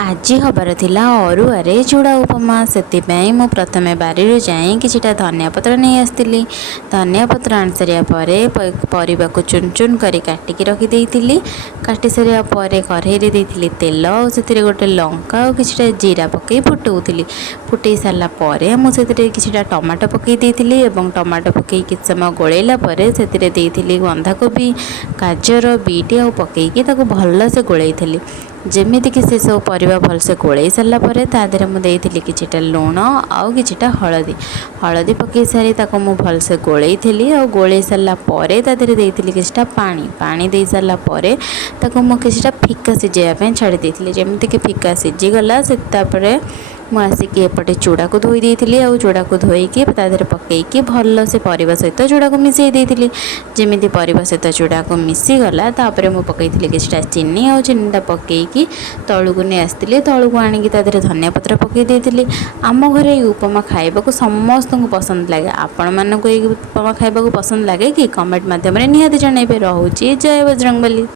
आज हबार थिला अरुआरे चुड़ा उपमा सेथिpai मु प्रथमे बारिरु जाई किचटा धनिया पत्र नहीं आसतिली। धनिया पत्र आनि सारिया परे परिबाku चुनचुन करी काटिकी रखी देइथिली। काटी सारिया परे करेire देइथिली तेल और सेथिरे गोटे लंका और किछटा जीरा पकई फुटौथिली। फुटई सारला परे मु सेथिरे किछटा टमाटो पकई देइथिली एवं टमाटो पकई किछ समय गोळैला परे सेथिरे देइथिली बंधाकोबी गाजर बीट और पकईकी ताको भल से गोळैथिली। जेमिति कि से सब परिबा भल से गोळै सारला परे ता देहरे मु देइथिली किछटा लूण आउ किछटा हळदी पकई सारी ताको मु भल से गोळैथिली और गोळै सारला परे ता देहरे देइथिली किछटा पानी देइ सारला परे ताको मु किछटा फिका सिजेया पे छाडी देइथिली। जेमिति कि फिका सिजी गला से तापरे मु आसिकी एपटे चूड़ा को धोई देइथिली और चूड़ा को धोईकी ता देहरे पकईकी भल से परिबा सहित चूड़ा को मिसई देइथिली। जेमिति परिबा सहित चूड़ा को मिसी गला तापरे मु पकईथिली किछटा चीनी और चीनीटा पकईकी तळुकु नै आस्तिली। तळुकु आनिकी ता देहरे धनिया पत्र पकई देइथिली। आम घरे उपमा खाइबाकू समस्तଙ୍କୁ पसंद लागे। आपण मानकू उपमा खाइबाकू पसंद लागे कि कमेंट माध्यम रे निहाती जणाइबे। रहूची जय बजरंगबली।